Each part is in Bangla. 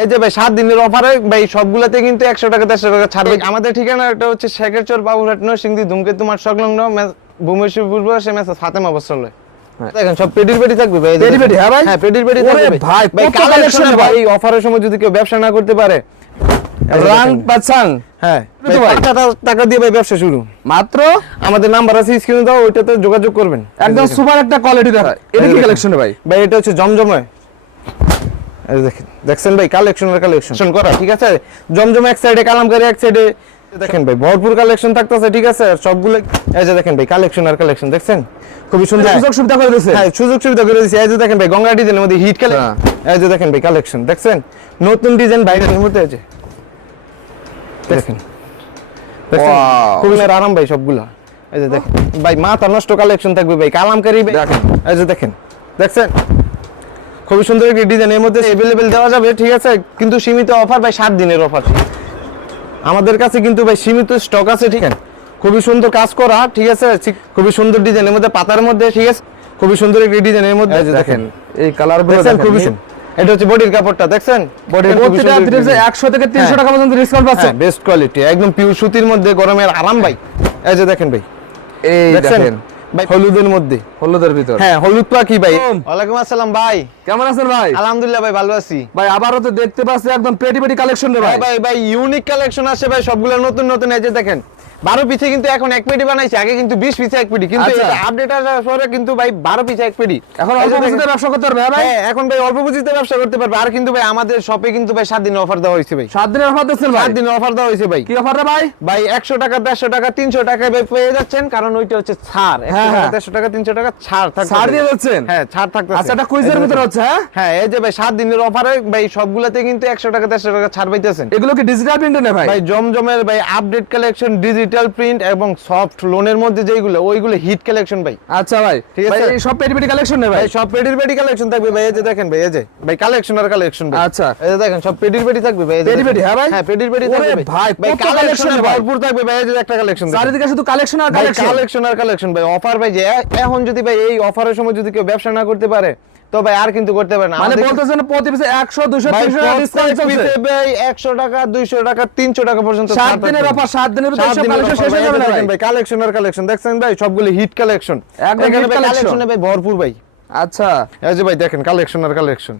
এই যে ভাই সাত দিনের অফারে ভাই সবগুলাতে কিন্তু একশো টাকা দেড়শো টাকা ছাড়বে আমাদের ঠিকানা এটা হচ্ছে শেখেরচর বাবুরহাট নরসিংদী ধূমকেতু মাঠ সংলগ্ন ভুবনেশ্বর পূর্ব সে মেসেজ ফাতেমা বসলে দেখেন সব পেডির পেডি থাকবে ভাই পেডি পেডি, হ্যাঁ ভাই? হ্যাঁ পেডির পেডি থাকবে ভাই, ভাই কালেকশন ভাই? এই অফারের সময় যদি কেউ ব্যবসা না করতে পারে যে পাচ্ছান হ্যাঁ টাকা- দিয়ে ভাই ব্যবসা শুরু। মাত্র? আমাদের নাম্বার আছে স্ক্রিনে দাও ওইটাতে যোগাযোগ করবেন। একদম সুপার একটা কোয়ালিটি দেখা এটা কি কালেকশন ভাই? ভাই এটা হচ্ছে জমজমে এই যে দেখেন দেখছেন ভাই কালেকশনের কালেকশন করা। ঠিক আছে? জমজম এক সাইডে কালামকারি এক সাইডে দেখেন ভাই ভরপুর কালেকশন থাকতেছে ঠিক আছে? আর সবগুলো এই যে দেখেন ভাই কালেকশন আর কালেকশন দেখছেন? খুবই সুন্দর। সুযোগ সুবিধা করে দিয়েছে হ্যাঁ সুযোগ সুবিধা করে দিয়েছি এই যে দেখেন ভাই গঙ্গা ডিজাইনের মধ্যে হিট হ্যাঁ। এই যে দেখেন ভাই কালেকশন দেখছেন? নতুন ডিজাইন বাইরের মধ্যে আছে দেখেন. খুবই আরাম ভাই সবগুলা। এই যে দেখেন। ভাই মাথা নষ্ট কালেকশন থাকবে ভাই কালামকারি দেখেন। এই যে দেখেন। দেখছেন? খুবই সুন্দর একটি ডিজাইন এর মধ্যে অ্যাভেলেবেল দেওয়া যাবে ঠিক আছে? কিন্তু সীমিত অফার ভাই সাত দিনের অফার আমাদের কাছে কিন্তু ভাই সীমিত স্টক আছে ঠিক আছে? খুবই সুন্দর কাজ করা ঠিক আছে? খুবই সুন্দর ডিজাইন এর মধ্যে পাতার মধ্যে ঠিক আছে? খুবই সুন্দর একটি ডিজাইন এর মধ্যে দেখেন এই কালারগুলো দেখেন খুবই এটা হচ্ছে বডির কাপড়টা দেখছেন? বডির প্রতিটা 100 থেকে 300 টাকা পর্যন্ত ডিসকাউন্ট পাচ্ছেন বেস্ট কোয়ালিটি একদম পিওর সুতির মধ্যে গরমের আরাম ভাই। এই যে দেখেন ভাই। এই দেখেন। ভাই হলুদের মধ্যে। হলুদের ভিতর। হ্যাঁ হলুদ পাখি ভাই। ওয়ালাইকুম আসসালাম ভাই। কেমন আছেন ভাই? আলহামদুলিল্লাহ ভাই ভালো আছি। ভাই আবারও তো দেখতে পাচ্ছি একদম পেটি পেটি কালেকশন রে ভাই। ভাই ভাই ভাই ইউনিক কালেকশন আছে ভাই সবগুলো নতুন নতুন এজে যে দেখেন। বারো পিছে কিন্তু এখন এক পেটি বানাইছে আগে কিন্তু বিশ পিছে এক পেটি কিন্তু আচ্ছা। আপডেট আসার পরে কিন্তু ভাই বারো পিছে এক পেটি। এখন অল্প পুঁজিতে ব্যবসা করতে পারবে হ্যাঁ ভাই? হ্যাঁ এখন ভাই অল্প পুঁজিতে ব্যবসা করতে পারবে। আর কিন্তু ভাই আমাদের শপে কিন্তু ভাই সাত দিনের অফার দেওয়া হয়েছে ভাই। সাত দিনের অফার দিচ্ছেন সাত দিনের অফার দেওয়া হয়েছে ভাই। কি অফার রে ভাই? ভাই একশো টাকা দেড়শো টাকা তিনশো টাকায় ভাই পেয়ে যাচ্ছেন কারণ ওইটা হচ্ছে ছাড়। হ্যাঁ, টাকা। দেড়শো টাকা তিনশো টাকা ছাড় থাকবে ছাড় দিয়ে যাচ্ছেন? হ্যাঁ ছাড় থাকতে আচ্ছা এটা কুইজের ভিতরে হচ্ছে হ্যাঁ? হ্যাঁ এই যে ভাই সাত দিনের অফারে ভাই সবগুলাতে কিন্তু একশো টাকা দেড়শো টাকা ছাড় পাইতেছেন। এগুলো কি ডিজিটাল প্রিন্টে না ভাই? ভাই জমজমের ভাই আপডেট কালেকশন ডিজিটাল প্রিন্ট এবং সফট লোনের মধ্যে যেগুলো ওইগুলো হিট কালেকশন ভাই। আচ্ছা ভাই ঠিক আছে। এই সব পেটি পেটি কালেকশন ভাই? ভাই সব পেডির পেডি কালেকশন থাকবে ভাই এই যে দেখেন ভাই এই যে। ভাই কালেকশন আর কালেকশন ভাই। আচ্ছা। এই যে দেখেন সব পেডির পেডি থাকবে ভাই পেডি পেডি, হ্যাঁ ভাই? হ্যাঁ পেডির পেডি থাকবে ভাই, ভাই কালেকশন ভরপুর থাকবে ভাই এই যে একটা কালেকশন চারিদিকে শুধু কালেকশন আর কালেকশন কালেকশন আর কালেকশন ভাই অফার ভাই যে এখন যদি ভাই এই অফারের সময় যদি কেউ ব্যবসা না করতে পারে তো ভাই আর কিন্তু করতে পারে না। মানে বলতেছেন প্রতি পিসে 100 200 ভাই 300 টাকা ডিসকাউন্ট চলছে। ভাই 100 টাকা 200 টাকা 300 টাকা পর্যন্ত সাত দিনের থাকবে। অফার সাত দিনের ভিতরে সব কালেকশন শেষ হয়ে যাবে না ভাই? ভাই কালেকশন আর কালেকশন দেখছেন ভাই? সবগুলো হিট কালেকশন একদম collection। কালেকশনে ভাই ভরপুর ভাই। আচ্ছা। এই যে ভাই দেখেন কালেকশন আর কালেকশন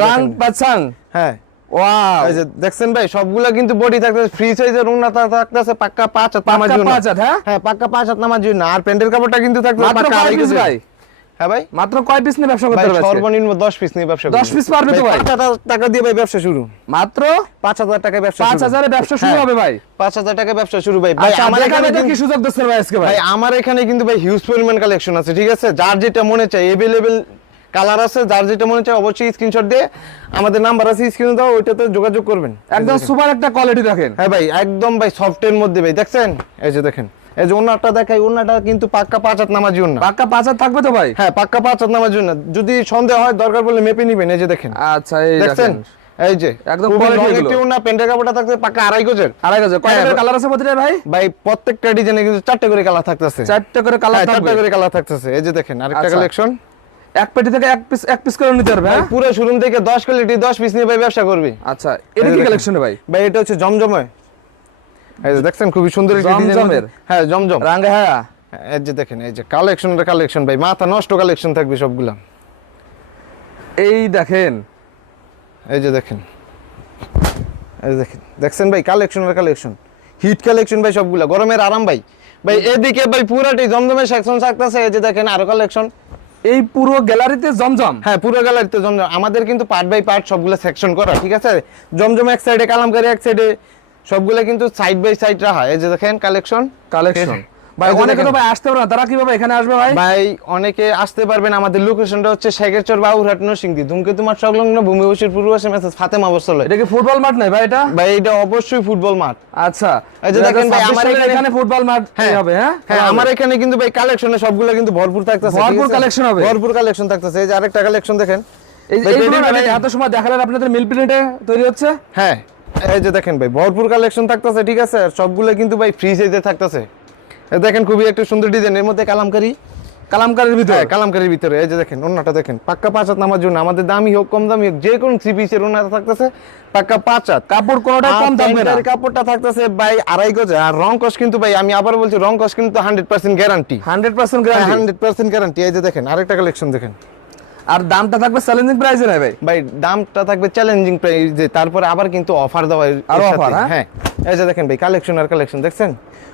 রাং পাচ্ছান হ্যাঁ। ওয়াও এই যে দেখছেন ভাই সবগুলা কিন্তু বডি থাকতেছে ফ্রি সাইজের উন্নত থাকতেছে পাক্কা পাঁচ হাত নামার জন্য। পাঁচ হাত, হ্যাঁ? হ্যাঁ পাক্কা পাঁচ হাত নামার জন্য। আর প্যান্টের কাপড়টা কিন্তু পাক্কা আড়াই ভাই? হ্যাঁ ভাই? মাত্র কয় পিস নিয়ে ব্যবসা করতে পারবে সর্বনিম্ন 10 পিস নিয়ে ব্যবসা 10 piece পারবে তো ভাই? পাঁচ হাজার টাকা দিয়ে ভাই ব্যবসা শুরু। মাত্র? 5000 টাকায় ব্যবসা পাঁচ শুরু। ব্যবসা শুরু হ্যাঁ, হবে ভাই। 5000 টাকায় ব্যবসা শুরু ভাই। ভাই আচ্ছা আমার এখানে কি কিন্তু- সুযোগ দিচ্ছেন ভাই আজকে ভাই। ভাই আমার এখানে কিন্তু ভাই হিউজ পরিমাণ কালেকশন আছে ঠিক আছে? যার যেটা মনে চাই কালার আছে যার যেটা মনে চাই অবশ্যই স্ক্রিনশট দিয়ে আমাদের নাম্বার আছে স্ক্রিনে দাও ওইটাতে যোগাযোগ করবেন। একদম সুপার একটা কোয়ালিটি দেখেন। হ্যাঁ ভাই একদম ভাই সফটের মধ্যে ভাই দেখছেন? এই যে দেখেন। এই যে দেখাই কিন্তু পাক্কা পাঁচ হাত নামার পাক্কা পাঁচ হাজার থাকবে তো ভাই? হ্যাঁ পাক্কা পাঁচ হাত নামার যদি সন্দেহ হয় দরকার পড়লে মেপে নিবেন এই যে দেখেন। আচ্ছা এই দেখেন। এই যে একদম কাপড়টা থাকছে পাক্কা আড়াই গজের। আড়াই হাজার কয়টা হ্যাঁ, কালার আছে ভাই? ভাই প্রত্যেকটা ডিজাইনে কিন্তু চারটে করে কালার থাকতেছে। চারটে করে কালার হ্যাঁ, চারটে করে কালার থাকতেছে। এই যে দেখেন আরেকটা আচ্ছা। কালেকশন এক পেটি থেকে এক পিস এক পিস করে নিতে পারবে হ্যাঁ? পুরো শোরুম থেকে 10 কোয়ালিটি 10 পিস নিয়ে ভাই ব্যবসা করবে। আচ্ছা এটা কি কালেকশন ভাই? ভাই এটা হচ্ছে জমজমে এই যে দেখছেন খুবই সুন্দর জমজমের? হ্যাঁ জমজম। রাঙ্গে হ্যাঁ। এই যে দেখেন এই যে কালেকশনের কালেকশন ভাই। মাথা নষ্ট কালেকশন থাকবে সবগুলা। এই দেখেন। এই যে দেখেন। এই দেখেন। দেখছেন ভাই কালেকশনের কালেকশন। হিট কালেকশন ভাই সবগুলা। গরমের আরাম ভাই। ভাই এদিকে ভাই পুরাটি জমজমের সেকশন থাকতেছে। এই যে দেখেন আরও কালেকশন। এই পুরো গ্যালারিতে জমজম? হ্যাঁ পুরো গ্যালারিতে জমজম। আমাদের কিন্তু পার্ট বাই পার্ট সবগুলো সেকশন করা ঠিক আছে? জমজম এক সাইডে কালামকারি এক সাইডে সবগুলো কিন্তু সাইড বাই সাইড রাখা এই যে দেখেন কালেকশন কালেকশন ভাই অনেকে তো ভাই আসতে পারে না তারা কীভাবে এখানে আসবে ভাই? ভাই অনেকে আসতে পারবেন আমাদের লোকেশনটা হচ্ছে শেখেরচর বাবুরহাট নরসিংদী। ধূমকেতু মাঠ সংলগ্ন ভূমিবসীর পূর্ব মেসেজ ফাতেমা বসলে এটা কি ফুটবল মাঠ নাই ভাই এটা? ভাই এটা অবশ্যই ফুটবল মাঠ। আচ্ছা। এই যে দেখেন ভাই, আমার এখানে- এখানে ফুটবল মাঠ হ্যাঁ। হবে হ্যাঁ? হ্যাঁ আমার এখানে কিন্তু ভাই কালেকশনে সবগুলো কিন্তু ভরপুর থাকতেছে ভরপুর collection হবে। ভরপুর কালেকশন থাকতেছে। এই যে আরেকটা কালেকশন দেখেন। এই এইগুলো এত সময় দেখালেন আপনাদের মিল প্রিন্টে তৈরি হচ্ছে? হ্যাঁ। এই যে দেখেন ভাই ভরপুর কালেকশন থাকতেছে ঠিক আছে? আর সবগুলো কিন্তু ভাই ফ্রি সাইজে থাকতেছে। এই দেখেন খুবই একটা সুন্দর ডিজাইন এর মধ্যে কালামকারি কালামকারের ভিতরে? হ্যাঁ কালামকারীর ভিতরে। এই যে দেখেন ওনাটা দেখেন পাক্কা পাঁচ হাত নামার জন্য। আমাদের দামি হোক কম দামি হোক যে কোনো থ্রি পিসের ওনাটা থাকতেছে পাক্কা পাঁচ হাত। কাপড় কোনোটা কম থাকবে না। কাপড়টা থাকতেছে ভাই আড়াই গজ। আর রং কস কিন্তু ভাই আমি আবার বলছি রং কস কিন্তু hundred percent guarantee hundred percent guarantee hundred percent guarantee এই যে দেখেন আরেকটা কালেকশন দেখেন। আর দামটা থাকবে চ্যালেঞ্জিং প্রাইসে না ভাই ভাই দামটা থাকবে চ্যালেঞ্জিং প্রাইসে তারপরে আবার কিন্তু অফার দেওয়া আর সাথে। হ্যাঁ? হ্যাঁ এই যে দেখেন ভাই কালেকশন আর কালেকশন দেখছেন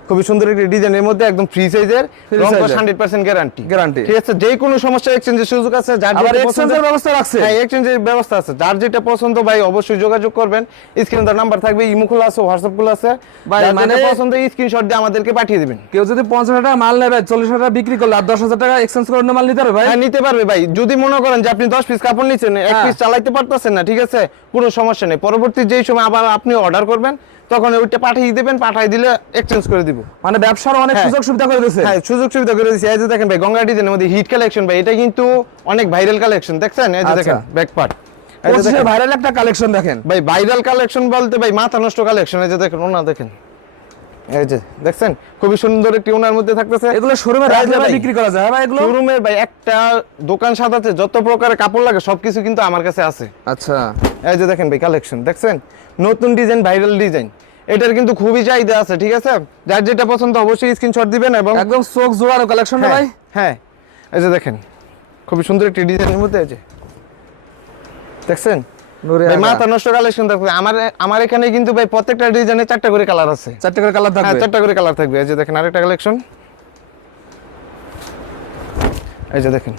খুবই সুন্দর একটি ডিজাইনের মধ্যে একদম ফ্রি সাইজের এর। Hundred percent guarantee Guarantee। ঠিক আছে যে কোনো সমস্যা এক্সচেঞ্জের সুযোগ আছে যার আবার এক্সচেঞ্জের ব্যবস্থা রাখছে। হ্যাঁ এক্সচেঞ্জের ব্যবস্থা আছে। যার যেটা পছন্দ ভাই অবশ্যই যোগাযোগ করবেন। স্ক্রিনে তার নাম্বার থাকবে ইমো খোলা আছে হোয়াটসঅ্যাপ খোলা আছে। ভাই, মানে- পছন্দ স্ক্রিনশট দিয়ে আমাদেরকে পাঠিয়ে দিবেন। কেউ যদি পঞ্চাশ হাজার টাকা মাল নেবে চল্লিশ হাজার টাকা বিক্রি করলে আর দশ হাজার টাকা এক্সচেঞ্জ করে অন্য মাল নিতে পারবে ভাই? হ্যাঁ নিতে পারবে ভাই। যদি মনে করেন যে আপনি দশ পিস কাপড় নিচ্ছেন এক হ্যাঁ। পিস চালাইতে পারতেছেন না ঠিক আছে? কোনো সমস্যা নেই। পরবর্তী যেই সময় আবার আপনি অর্ডার করবেন তখন ওইটা পাঠিয়ে দিবেন পাঠিয়ে দিলে এক্সচেঞ্জ করে দিব। মানে ব্যবসার অনেক হ্যাঁ। সুযোগ সুবিধা করে দিচ্ছে হ্যাঁ সুযোগ সুবিধা করে দিচ্ছি এই যে দেখেন ভাই গঙ্গা ডিজাইনের মধ্যে হিট কালেকশন ভাই এটা কিন্তু অনেক ভাইরাল কালেকশন দেখছেন? এই যে আচ্ছা। দেখেন ব্যাক পার্ট ভাইরাল একটা কালেকশন দেখেন। ভাই ভাইরাল কালেকশন বলতে ভাই মাথা নষ্ট কালেকশন এই যে দেখেন ওনা দেখেন। এই যে দেখছেন? খুবই সুন্দর একটি ওনার মধ্যে থাকতেছে। এগুলো শোরুমে বিক্রি করা যায় হ্যাঁ ভাই এগুলো? শোরুমের ভাই একটা দোকান সাজাতে যত প্রকারের কাপড় লাগে সবকিছু কিন্তু আমার কাছে আছে। আচ্ছা। এই যে দেখেন ভাই কালেকশন দেখছেন? নতুন ডিজাইন ভাইরাল ডিজাইন এটার কিন্তু খুবই চাহিদা আছে ঠিক আছে? যার যেটা পছন্দ অবশ্যই স্ক্রিনশট দিবেন এবং একদম চোখ জোড়ানো কালেকশন হ্যাঁ, ভাই? হ্যাঁ। এই যে দেখেন খুবই সুন্দর একটি ডিজাইনের মধ্যে আছে দেখছেন? ভাই মাথা নষ্ট কালেকশন থাকবে। আমার আমার এখানে কিন্তু ভাই প্রত্যেকটা ডিজাইনে চারটা করে কালার আছে। চারটে করে কালার হ্যাঁ থাকবে চারটা করে কালার থাকবে। এই যে দেখেন আরেকটা কালেকশন এই যে দেখেন.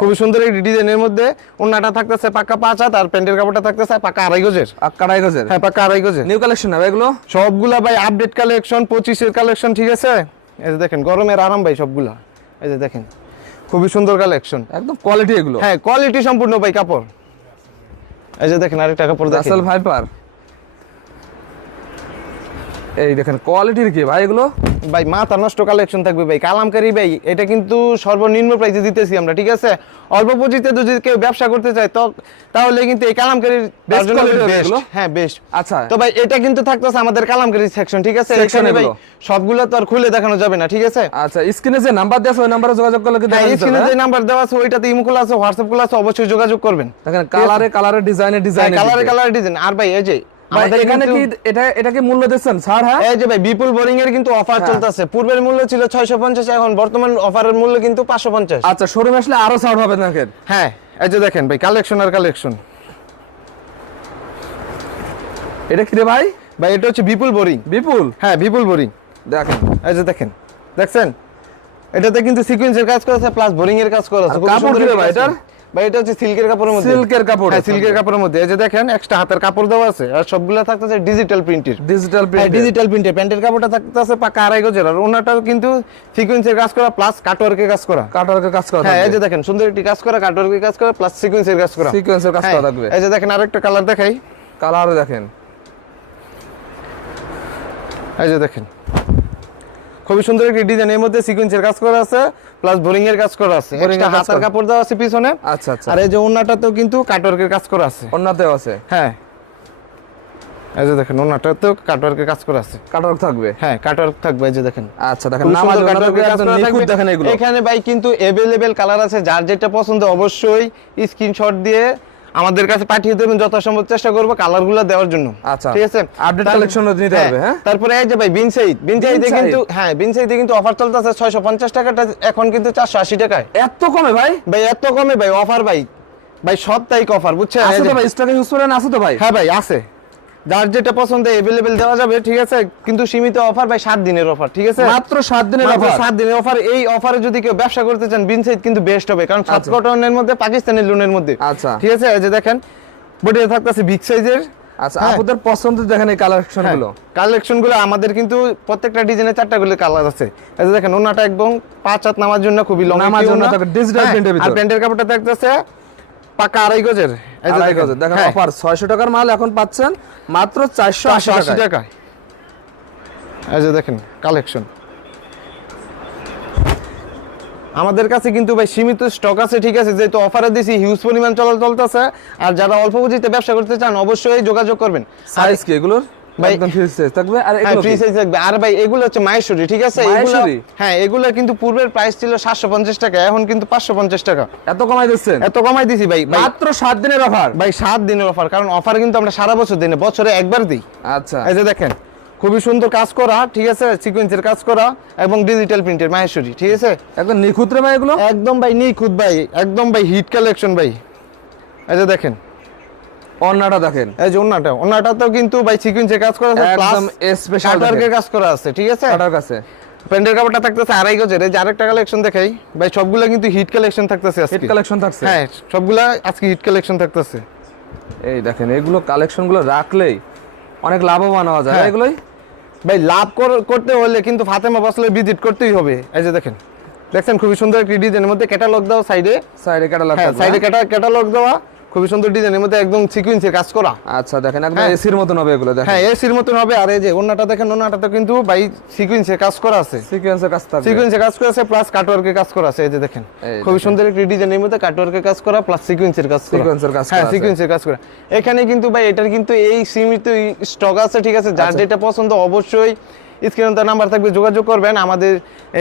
খুবই সুন্দর এই ডিজাইনের মধ্যে ওন্নাটা থাকতেছে পাক্কা পাঁচ হাত আর প্যান্টের কাপড়টা থাকতেছে পাক্কা আড়াই গজের। কাটাই গজের? হ্যাঁ আড়াই গজের। নিউ কালেকশন ভাই এগুলো? সবগুলা ভাই আপডেট কালেকশন পঁচিশের কালেকশন ঠিক আছে? এই যে দেখেন গরমের আরাম ভাই সবগুলা। এই যে দেখেন খুবই সুন্দর কালেকশন একদম কোয়ালিটি এগুলো। হ্যাঁ কোয়ালিটি সম্পূর্ণ ভাই কাপড়। এই যে দেখেন আরেকটা কাপড় দেখেন। রাসেল ভাইপার এই দেখেন কোয়ালিটির কি ভাই এগুলো? ভাই মাথা নষ্ট কালেকশন থাকবে ভাই কালামকারি ভাই এটা কিন্তু সর্বনিম্ন প্রাইসে দিতেছি আমরা ঠিক আছে? অল্প পুঁজিতে যদি কেউ ব্যবসা করতে চায় তো তাহলে কিন্তু এই কালামকারির? হ্যাঁ বেস্ট আচ্ছা। তো ভাই এটা কিন্তু থাকতেছে আমাদের কালামকারি সেকশন ঠিক আছে? ভাই সবগুলো তো আর খুলে দেখানো যাবে না ঠিক আছে? আচ্ছা স্ক্রিনে যে নাম্বার দেওয়া আছে ওই নাম্বারে যোগাযোগ করলে কি হ্যাঁ দেখা স্ক্রিনে যে নাম্বার দেওয়া আছে ওইটাতে ইমো খোলা আছে হোয়াটসঅ্যাপ খোলা আছে অবশ্যই যোগাযোগ করবেন। দেখেন কালারে কালারে ডিজাইনে ডিজাইনে কালারে কালারে ডিজাইন আর ভাই এই যে আমাদের এখানে কি এটা কি মূল্য দিচ্ছেন? স্যার হ্যাঁ? এই যে ভাই বিপুল বোরিং এর কিন্তু অফার হ্যাঁ। চলতেছে। পূর্বের মূল্য ছিল 650 এখন বর্তমান অফারের মূল্য কিন্তু 550 আচ্ছা শোরুমে আসলে আরও ছাড় হবে দেখেন হ্যাঁ এই যে দেখেন ভাই কালেকশন আর কালেকশন এটা কি রে ভাই? ভাই এটা হচ্ছে বিপুল বোরিং। বিপুল? হ্যাঁ বিপুল বোরিং। দেখেন। এই যে দেখেন দেখছেন? এটাতে কিন্তু সিকোয়েন্সের কাজ করা আছে প্লাস বোরিং এর কাজ করা আছে। কাপড় কি রে ভাই এটার? ভাই এটা হচ্ছে সিল্কের কাপড়ের মধ্যে। সিল্কের কাপড় হ্যাঁ সিল্কের কাপড়ের মধ্যে। এই যে দেখেন এক্সট্রা হাতের কাপড় দেওয়া আছে আর সবগুলা থাকতেছে ডিজিটাল প্রিন্টের ডিজিটাল প্রিন্ট ডিজিটাল প্রিন্টের প্যান্টের কাপড়টা থাকতেছে পাকা আড়াই গজের আর ওনাটাও কিন্তু সিকোয়েন্সের কাজ করা প্লাস কাটওয়ার্কের কাজ করা। কাজ করা হ্যাঁ এই যে দেখেন সুন্দর একটি কাজ করা কাটওয়ার্কের কাজ করা প্লাস সিকোয়েন্সের কাজ করা। সিকোয়েন্সের কাজ হ্যাঁ, করা থাকবে। এই যে দেখেন আরেকটা কালার দেখাই। কালার দেখেন। এই যে দেখেন। খুবই সুন্দর একটি ডিজাইন এর মধ্যে সিকোয়েন্সের কাজ করা আছে প্লাস বোরিং এর কাজ করা আছে Boring এর একটা কাজ হাতার করা। কাপড় দেওয়া আছে পিছনে আচ্ছা আচ্ছা আর এই যে ওন্নাটাতেও কিন্তু কাটওয়ার্কের কাজ করা আছে অন্যতেও আছে হ্যাঁ এই যে দেখেন ওন্নাটাতেও কাটওয়ার্কের কাজ করা আছে কাটার থাকবে হ্যাঁ কাটওয়ার্ক থাকবে এই যে দেখেন আচ্ছা দেখেন খুব নামাজ সুন্দর ওনাদেরকে কাটওয়ার্কের কাজ একদম করা নিখুঁত থাকবে। দেখেন এগুলো এখানে ভাই কিন্তু अवेलेबल কালার আছে যার যেটা পছন্দ অবশ্যই স্ক্রিনশট দিয়ে আমাদের কাছে পাঠিয়ে দেবেন যথাসম্ভব চেষ্টা করব কালারগুলো দেওয়ার জন্য। আচ্ছা। ঠিক আছে? নিতে হবে, হ্যাঁ? তারপরে এই যে ভাই। কিন্তু হ্যাঁ কিন্তু অফার চলতেছে 650 টাকাটা এখন কিন্তু 480 টাকায়। এত কমে ভাই? ভাই এত কমে ভাই অফার ভাই। ভাই সব তাই অফার বুঝছেন? আছে তো ভাই স্টকে ইউজ করেন আছে তো ভাই? হ্যাঁ ভাই আছে। যার যেটা পছন্দ अवेलेबल দেওয়া যাবে ঠিক আছে কিন্তু সীমিত অফার ভাই 7 দিনের অফার ঠিক আছে মাত্র সাত দিনের মাত্র অফার সাত দিনের অফার এই অফারে যদি কেউ ব্যবসা করতে চান বিনসাইড কিন্তু বেস্ট হবে কারণ সাত আচ্ছা। কটনের মধ্যে পাকিস্তানি লোনের মধ্যে আচ্ছা। ঠিক আছে এই যে দেখেন বডিতে থাকতেছে বিগ সাইজের আচ্ছা হ্যাঁ। আপুদের পছন্দ দেখেন এই কালেকশন গুলো কালেকশন গুলো আমাদের কিন্তু প্রত্যেকটা ডিজাইনে চারটা গুলো কালার আছে এই যে দেখেন ওনাটা একদম পাঁচ হাত নামার জন্য খুবই লং নামার জন্য থাকে, digital print এর আর ভিতর। প্যান্টের কাপড়টা থাকতেছে পাকা আড়াই গজের। আড়াই গজের। দেখেন হ্যাঁ, অফার। ছয়শো টাকার মাল এখন পাচ্ছেন মাত্র চারশো আশি 480 টাকা টাকা এই যে দেখেন কালেকশন আমাদের কাছে কিন্তু ভাই সীমিত স্টক আছে ঠিক আছে? যেহেতু অফারে দিছি হিউজ পরিমাণ চলা চলতেছে। আর যারা অল্প পুঁজিতে ব্যবসা করতে চান অবশ্যই যোগাযোগ করবেন। সাইজ কি এগুলোর? ভাই একদম ফ্রি সাইজ থাকবে আর হ্যাঁ এগুলো ফ্রি সাইজ থাকবে। আর ভাই এগুলো হচ্ছে মাহেশ্বরী ঠিক আছে? এগুলো হ্যাঁ এগুলো কিন্তু পূর্বের প্রাইস ছিল সাতশো পঞ্চাশ টাকা এখন কিন্তু পাঁচশো পঞ্চাশ টাকা। এত কমাই দিচ্ছেন? এত কমাই দিছি ভাই মাত্র দিনের অফার ভাই দিনের অফার কারণ অফার কিন্তু আমরা সারা বছর দিই না, বছরে একবার দিই। আচ্ছা। এই যে দেখেন খুবই সুন্দর কাজ করা ঠিক আছে? সিকোয়েন্সের কাজ করা এবং ডিজিটাল প্রিন্টের মাহেশ্বরী ঠিক আছে? একদম নিখুঁত রে ভাই এগুলো? একদম ভাই নিখুঁত ভাই একদম ভাই হিট কালেকশন ভাই। এই যে দেখেন অন্যটা দেখেন। এই যে ওন্নাটা ওন্নাটাতেও কিন্তু কাজ করা আছে একদম স্পেশাল কাটারকে কাজ করা আছে ঠিক আছে? কাটার কাছে। প্যান্টের কাপড়টা থাকতেছে আড়াই গজের এই যে আরেকটা কালেকশন দেখাই। ভাই সবগুলা কিন্তু হিট কালেকশন থাকতেছে হিট কালেকশন থাকছে? হ্যাঁ সবগুলা আজকে হিট কালেকশন থাকতেছে। এই দেখেন এগুলো কালেকশনগুলো রাখলেই অনেক লাভবান হওয়া যায় হ্যাঁ। এগুলোই? ভাই লাভ করতে হলে কিন্তু ফাতেমা বসলে ভিজিট করতেই হবে। এই যে দেখেন দেখছেন খুবই সুন্দর একটি ডিজাইনের মধ্যে ক্যাটালগ দাও সাইডে সাইডে ক্যাটালগ সাইডে ক্যাটালগ দেওয়া। খুবই সুন্দর ডিজাইনের মধ্যে একদম সিকুয়েন্সের কাজ করা। আচ্ছা দেখেন একদম হ্যাঁ। এসির মতন হবে এগুলো দেখেন। হ্যাঁ এসির মতন হবে। আর এই যে ওন্নাটা দেখেন ওন্নাটাতে কিন্তু ভাই সিকুয়েন্সের কাজ করা আছে। সিকোয়েন্সের কাজ থাকবে সিকুয়েন্সের কাজ করা আছে প্লাস কাটওয়ার্কের কাজ করা আছে। এই যে দেখেন খুবই সুন্দর একটি ডিজাইনের মধ্যে কাটওয়ার্কের কাজ করা প্লাস সিকুয়েন্সের কাজ করা। এর কাজ হ্যাঁ সিকুয়েন্সের কাজ করা। এখানে কিন্তু ভাই এটার কিন্তু এই সীমিত স্টক আছে ঠিক আছে? যার আচ্ছা। যেটা পছন্দ অবশ্যই স্ক্রিনে তার নাম্বার থাকবে যোগাযোগ করবেন। আমাদের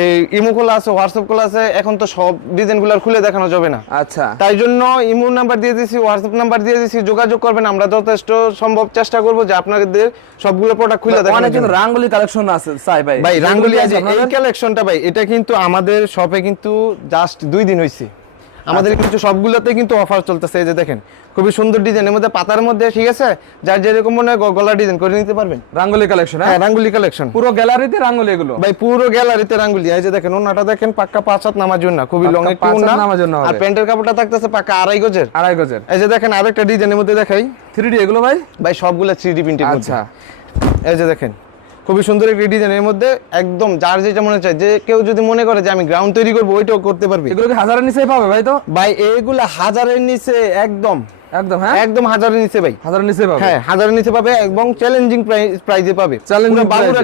এই ইমো খোলা আছে হোয়াটসঅ্যাপ খোলা আছে। এখন তো সব ডিজাইনগুলো খুলে দেখানো যাবে না। আচ্ছা। তাই জন্য ইমো নাম্বার দিয়ে দিয়েছি হোয়াটসঅ্যাপ নাম্বার দিয়ে দিয়েছি যোগাযোগ করবেন। আমরা যথেষ্ট সম্ভব চেষ্টা করব যে আপনাদের সবগুলো প্রোডাক্ট খুলে অনেক দেখানোর জন্য। রাঙ্গুলি কালেকশন আছে চাই ভাই। ভাই রাঙ্গুলি আছে এই? কালেকশনটা ভাই এটা কিন্তু আমাদের শপে কিন্তু জাস্ট দুই দিন হয়েছে আমাদের। কিন্তু সবগুলোতে কিন্তু অফার চলতেছে এই যে দেখেন খুবই সুন্দর ডিজাইনের মধ্যে পাতার মধ্যে ঠিক আছে? যার যেরকম মনে হয় গলা ডিজাইন করে নিতে পারবেন। রাঙ্গুলি কালেকশন হ্যাঁ? রাঙ্গুলি কালেকশন পুরো গ্যালারিতে রাঙ্গুলি এগুলো? ভাই পুরো গ্যালারিতে রাঙ্গুলি। এই যে দেখেন ওনাটা দেখেন পাক্কা পাঁচ হাত নামার জন্য খুবই লং একটি ওনা। নামার জন্য আর প্যান্টের কাপড়টা থাকতেছে পাক্কা আড়াই গজের। আড়াই গজের। এই যে দেখেন আরেকটা ডিজাইনের মধ্যে দেখাই। থ্রি ডি এগুলো ভাই? ভাই সবগুলো থ্রি ডি প্রিন্টের মধ্যে। আচ্ছা। এই যে দেখেন খুবই সুন্দর একটি ডিজাইনের মধ্যে একদম যার যেটা মনে চায় যে কেউ যদি মনে করে যে আমি গ্রাউন্ড তৈরি করব ওইটাও করতে পারবে। এগুলো হাজারের নিচে পাবে ভাই তো? ভাই এইগুলা হাজারের নিচে একদম। একদম হ্যাঁ? একদম হাজারের নিচে ভাই। হাজারের নিচেই পাবে? হ্যাঁ হাজারের নিচে পাবে এবং চ্যালেঞ্জিং প্রাইজে পাবে।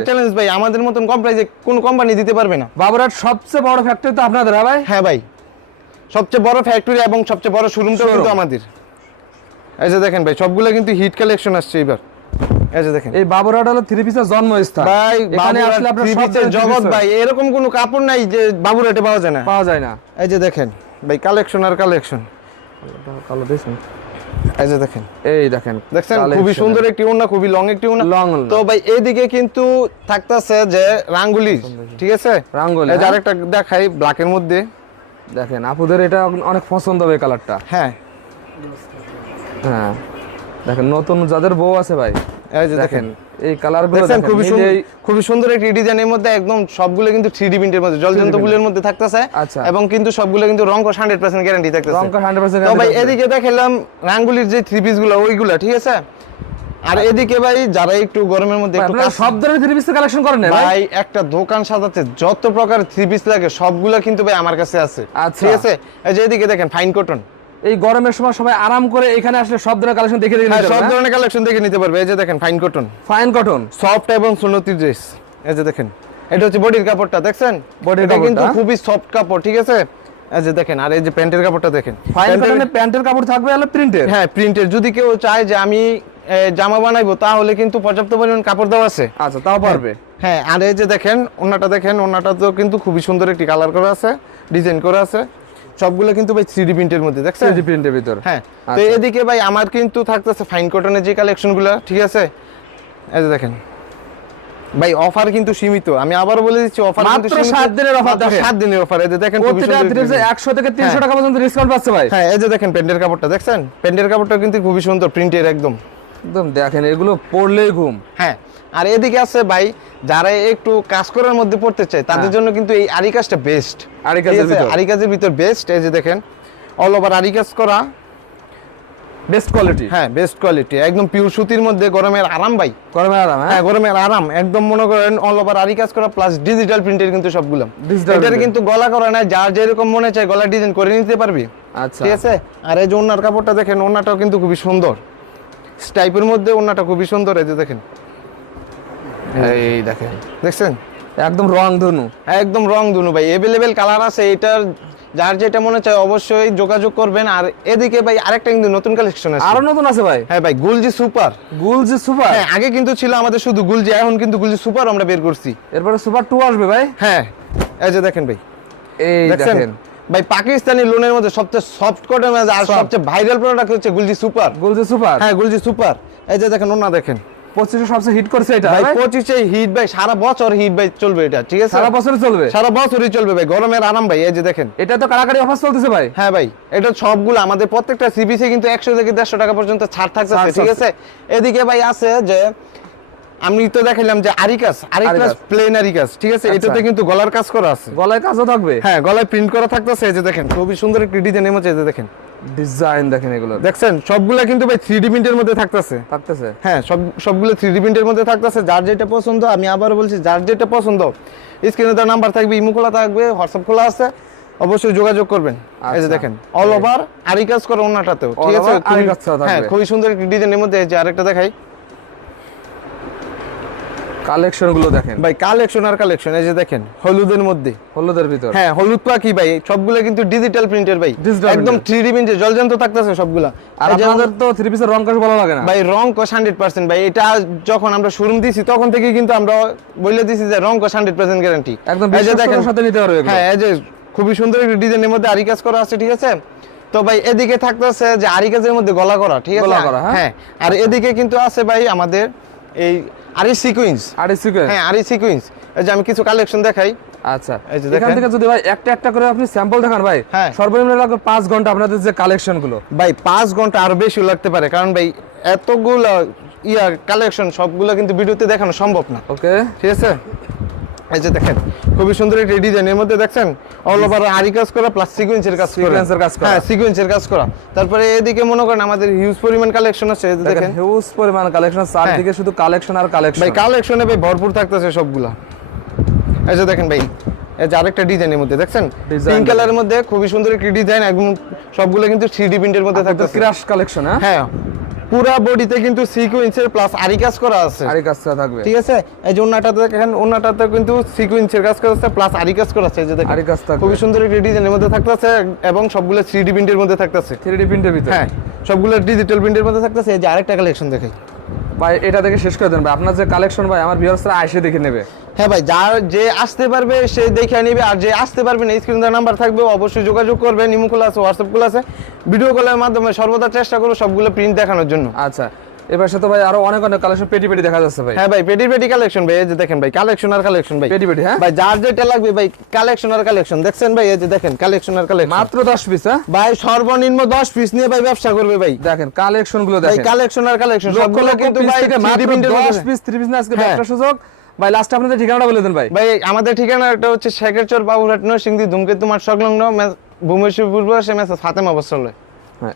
চ্যালেঞ্জ ভাই আমাদের মতন কম প্রাইজে কোন কোম্পানি দিতে পারবে না। বাবুরাট সবচেয়ে বড় ফ্যাক্টরি তো আপনাদের হ্যাঁ ভাই? হ্যাঁ ভাই। সবচেয়ে বড় ফ্যাক্টরি এবং সবচেয়ে বড় শোরুমটা কিন্তু আমাদের। এই যে দেখেন ভাই সবগুলো কিন্তু হিট কালেকশন আসছে এবার। এই যে দেখেন। এই বাবুরাট হলো থ্রি পিসের জন্মস্থান। ভাই এখানে আসলে আপনার three সব piece এর ধরনের জগৎ ভাই এরকম কোনো কাপড় নাই যে বাবুরাটে পাওয়া যায় না। পাওয়া যায় না। এই যে দেখেন ভাই কালেকশন আর কালেকশন কালো দেখুন। এই যে দেখেন। এই দেখেন দেখছেন? খুবই সুন্দর একটি ওড়না খুবই লং একটি ওড়না। লং তো ভাই এইদিকে কিন্তু থাকতেছে যে রাঙ্গুলি ঠিক আছে? রাঙ্গুলি, এই হ্যাঁ? আরেকটা দেখাই ব্ল্যাকের মধ্যে। দেখেন আপুদের এটা অনেক পছন্দ হবে কালারটা হ্যাঁ। হ্যাঁ। দেখেন নতুন যাদের বউ আছে ভাই এই যে দেখেন দেখেন এই কালার দেখেন খুবই সুন্দর খুবই সুন্দর একটি ডিজাইনের মধ্যে একদম সবগুলো কিন্তু থ্রি প্রিন্টের মধ্যে জলজন্ত ফুলের মধ্যে থাকতেছে। আচ্ছা। এবং কিন্তু সবগুলো কিন্তু রং হান্ড্রেড পার্সেন্ট গ্যারান্টি থাকতেছে। রংটা 100% তো ভাই এদিকে দেখালাম রাঙ্গুলির যে থ্রি পিসগুলো ওইগুলা ঠিক আছে? আর এদিকে ভাই যারা একটু গরমের মধ্যে একটু সব ধরনের থ্রি পিসের কালেকশন করেন না ভাই? ভাই একটা দোকান সাজাতে যত প্রকার থ্রি পিস লাগে সবগুলো কিন্তু ভাই আমার কাছে আছে। আচ্ছা। ঠিক আছে? এই যে এদিকে দেখেন ফাইন কটন এই গরমের সময় সবাই আরাম করে এখানে আসলে সব ধরনের কালেকশন দেখে হ্যাঁ নিতে সব ধরনের কালেকশন দেখে নিতে পারবে। এই যে দেখেন fine cotton fine cotton soft এবং সুন্নতি ড্রেস এই যে দেখেন এটা হচ্ছে বডির কাপড়টা দেখছেন? এটা কিন্তু খুবই সফট কাপড় ঠিক আছে? এই যে দেখেন আর এই যে প্যান্টের কাপড়টা দেখেন। ফাইন কটনের প্যান্টের কাপড় থাকবে হলো প্রিন্টের হ্যাঁ প্রিন্টের যদি কেউ চায় যে আমি জামা বানাইবো তাহলে কিন্তু পর্যাপ্ত পরিমাণ কাপড় দেওয়া আছে। আচ্ছা তাও পারবে। হ্যাঁ আর এই যে দেখেন ওনাটা দেখেন ওনাটা তো কিন্তু খুবই সুন্দর একটি কালার করা আছে ডিজাইন করা আছে। সবগুলো কিন্তু ভাই থ্রি প্রিন্টের মধ্যে দেখছেন থ্রি প্রিন্টের ভিতর হ্যাঁ তো আচ্ছা। এদিকে ভাই আমার কিন্তু থাকতেছে ফাইন কটনের যে কালেকশনগুলো ঠিক আছে এই যে দেখেন ভাই অফার কিন্তু সীমিত আমি আবারও বলে দিচ্ছি অফার কিন্তু মাত্র সীমিত। সাত দিনের অফার দেখেন। সাত দিনের অফার এই যে দেখেন প্রতিটা ড্রেসে design। একশো থেকে তিনশো হ্যাঁ। টাকা পর্যন্ত ডিসকাউন্ট পাচ্ছে ভাই হ্যাঁ এই যে দেখেন প্যান্টের কাপড়টা দেখছেন প্যান্টের কাপড়টা কিন্তু খুবই সুন্দর প্রিন্টের একদম একদম দেখেন এগুলো পড়লেই ঘুম। হ্যাঁ। আর এদিকে আছে ভাই যারা একটু কাজ করার মধ্যে পড়তে চায় তাদের হ্যাঁ। জন্য কিন্তু এই আরি কাজটা বেস্ট আরি কাজের ভিতর। আরি কাজের ভিতর বেস্ট এই যে দেখেন অল ওভার আরি কাজ করা। বেস্ট কোয়ালিটি হ্যাঁ বেস্ট কোয়ালিটি একদম পিওর সুতির মধ্যে গরমের আরাম ভাই। গরমের আরাম হ্যাঁ? হ্যাঁ গরমের আরাম একদম মনে করেন অল ওভার আরি কাজ করা প্লাস ডিজিটাল প্রিন্টের কিন্তু সবগুলো। এটার কিন্তু গলা করা নাই যার যেরকম মনে চায় গলা ডিজাইন করে নিতে পারবি। আচ্ছা। ঠিক আছে? আর এই যে ওনার কাপড়টা দেখেন ওনাটাও কিন্তু খুবই সুন্দর। স্টাইপের মধ্যে ওনাটা খুবই সুন্দর এই যে দেখেন। এই দেখেন দেখছেন? একদম রং ধনু। একদম রং ধনু ভাই এভেলেবেল কালার আছে এটার যার যেটা মনে চায় অবশ্যই যোগাযোগ করবেন। আর এদিকে ভাই আরেকটা কিন্তু নতুন কালেকশন আছে। আরও নতুন আছে ভাই? হ্যাঁ ভাই গুলজি সুপার। গুলজি সুপার? হ্যাঁ আগে কিন্তু ছিল আমাদের শুধু গুলজি এখন কিন্তু গুলজি সুপার আমরা বের করছি। এরপরে সুপার টু আসবে ভাই? হ্যাঁ এই যে দেখেন ভাই। এই দেখেন। ভাই পাকিস্তানি লোনের মধ্যে সবচেয়ে সফট কোটের মধ্যে আর সবচেয়ে ভাইরাল প্রোডাক্ট হচ্ছে গুলজি সুপার গুলজি সুপার হ্যাঁ গুলজি সুপার এই যে দেখেন ওনা দেখেন। পঁচিশে সবচেয়ে হিট করছে এটা ভাই ভাই? পঁচিশে হিট ভাই সারা বছর হিট ভাই চলবে এটা ঠিক আছে? সারা বছর চলবে? সারা বছরই চলবে ভাই গরমের আরাম ভাই এই যে দেখেন। এটা তো কারাকারি অফার চলতেছে ভাই। হ্যাঁ ভাই এটা সবগুলো আমাদের প্রত্যেকটা সিবিসি কিন্তু একশো থেকে দেড়শো টাকা পর্যন্ত ছাড় থাকছে ঠিক আছে? এদিকে ভাই আছে যে আমি তো দেখাইলাম যে আরিকাস আরিকাস আরিকাস। প্লেন আরিকাস ঠিক আছে? আচ্ছা। এটাতে কিন্তু গলার কাজ করা আছে। গলায় কাজও থাকবে? হ্যাঁ গলায় প্রিন্ট করা থাকতেছে এই যে দেখেন খুবই সুন্দর একটি ডিজাইনের মধ্যে এই যে দেখেন। ডিজাইন দেখেন এগুলো। দেখছেন? সবগুলা কিন্তু ভাই থ্রি ডি প্রিন্টের মধ্যে থাকতেছে। থাকতেছে? হ্যাঁ সব সবগুলো থ্রি ডি প্রিন্টের মধ্যে থাকতেছে। যার যেটা পছন্দ আমি আবার বলছি যার যেটা পছন্দ স্ক্রিনে তার নাম্বার থাকবে ইমো খোলা থাকবে হোয়াটসঅ্যাপ খোলা আছে অবশ্যই যোগাযোগ করবেন। এই যে আচ্ছা। দেখেন অল ওভার আরি কাজ করা ওনাটাতেও ঠিক আছে? over আরি খুবই- থাকবে। হ্যাঁ খুবই সুন্দর একটি ডিজাইনের মধ্যে এই যে আরেকটা দেখাই। কালেকশনগুলো দেখেন। ভাই কালেকশন আর কালেকশন এই যে দেখেন হলুদের মধ্যে। হলুদের ভিতর। হ্যাঁ হলুদ পাখি ভাই সবগুলো কিন্তু ডিজিটাল প্রিন্টের ভাই। একদম। থ্রি ডি জলজান্ত থাকতেছে সবগুলা। আর আপনাদের তো থ্রি পিসের রং ভালো লাগে না। ভাই রং কস হান্ড্রেড পার্সেন্ট ভাই এটা যখন আমরা শোরুম দিছি তখন থেকে কিন্তু আমরা বলে দিছি যে রং কস হান্ড্রেড পার্সেন্ট গ্যারান্টি একদম এই যে দেখেন সাথে নিতে পারবে হ্যাঁ এই যে খুবই সুন্দর একটা ডিজাইনের মধ্যে আরি কাজ করা আছে ঠিক আছে? তো ভাই এদিকে থাকতেছে যে আরি কাজের মধ্যে গলা করা ঠিক আছে? গলা করা, হ্যাঁ। হ্যাঁ আর এদিকে কিন্তু আছে ভাই আমাদের এই আরি সিকোয়েন্স আর সিকোয়েন্স হ্যাঁ আরে সিকোয়েন্স এই যে আমি কিছু কালেকশন দেখাই। আচ্ছা। এই যে এখান দেখেন। থেকে যদি ভাই একটা একটা করে আপনি স্যাম্পল দেখান ভাই হ্যাঁ। সর্বনিম্ন লাগবে পাঁচ ঘণ্টা আপনাদের যে কালেকশনগুলো। ভাই পাঁচ ঘণ্টা আরও বেশি লাগতে পারে কারণ ভাই এতগুলো ইয়া কালেকশন সবগুলো কিন্তু ভিডিওতে দেখানো সম্ভব না। ওকে ঠিক আছে? এই যে দেখেন খুবই সুন্দর একটি ডিজাইন এর মধ্যে দেখছেন অল ওভার আরি কাজ করা প্লাস সিকোয়েন্সের কাজ করা। এর কাজ করা। হ্যাঁ সিকোয়েন্সের কাজ করা। তারপরে এদিকে মনে করেন আমাদের হিউজ পরিমাণ কালেকশন আছে এই যে দেখেন হিউজ পরিমাণ কালেকশন চারদিকে শুধু কালেকশন আর কালেকশন ভাই কালেকশনে ভাই ভরপুর থাকতেছে সবগুলা। এই যে দেখেন ভাই এই যে আরেকটা ডিজাইনের মধ্যে দেখছেন? পিঙ্ক কালারের মধ্যে খুবই সুন্দর একটি ডিজাইন একদম সবগুলো কিন্তু থ্রি ডি প্রিন্টের মধ্যে থাকতেছে। ক্রাশ কালেকশন হ্যাঁ? হ্যাঁ। পুরা বডিতে কিন্তু সিকোয়েন্সের প্লাস আরি কাজ করা আছে। আর এই কাজটা থাকবে। ঠিক আছে? এই যে ওন্নাটাতে দেখেন ওন্নাটাতে কিন্তু সিকোয়েন্সের কাজ করা আছে প্লাস আরি কাজ করা আছে এই যে দেখেন। আরি কাজ থাকবে। খুবই সুন্দর একটি ডিজাইনের মধ্যে থাকতেছে এবং সবগুলো থ্রি ডি প্রিন্টের মধ্যে থাকতেছে। থ্রি ডি প্রিন্টের ভিতরে? হ্যাঁ সবগুলো ডিজিটাল প্রিন্টের মধ্যে থাকতেছে। এই যে আরেকটা কালেকশন দেখাই। ভাই এটা দেখে শেষ করে দেন ভাই। আপনার যে কালেকশন ভাই আমার ভিউয়ার্সরা আইসে দেখে নেবে। হ্যাঁ ভাই যার যে আসতে পারবে সে দেখে নিবে। আর যে আসতে পারবে না স্ক্রিনে নাম্বার থাকবে অবশ্যই যোগাযোগ করবে। নিমু খোলা আছে হোয়াটসঅ্যাপ খোলা আছে। ভিডিও কলের মাধ্যমে সর্বদা চেষ্টা করব সবগুলো প্রিন্ট দেখানোর জন্য। আচ্ছা এবার সাথে ভাই আরও অনেক অনেক কালেকশন পেটি পেটি দেখা যাচ্ছে ভাই। হ্যাঁ ভাই পেটি পেটি কালেকশন ভাই এই যে দেখেন ভাই কালেকশন আর কালেকশন ভাই। পেটি পেটি হ্যাঁ? ভাই যার যেটা লাগবে ভাই কালেকশন আর কালেকশন দেখছেন ভাই এই যে দেখেন কালেকশন আর কালেকশন মাত্র দশ পিস হ্যাঁ? ভাই সর্বনিম্ন 10 পিস নিয়ে ভাই ব্যবসা করবে ভাই। দেখেন কালেকশনগুলো দেখেন। ভাই কালেকশন আর কালেকশন সবগুলো কিন্তু ভাই থেকে 3D মাত্র printer দশ মধ্যে। পিস থ্রি পিস না আজকে হ্যাঁ। একটা সুযোগ। ভাই লাস্ট আপনাদের ঠিকানাটা বলে দেন ভাই। ভাই, আমাদের ঠিকানাটা হচ্ছে শেখের চর বাবুরহাট নরসিংদী, ধূমকেতু মাঠ সংলগ্ন ভূমেশ্বর পূর্ব সে মেসে ফাতেমা বস্ত্রালয়।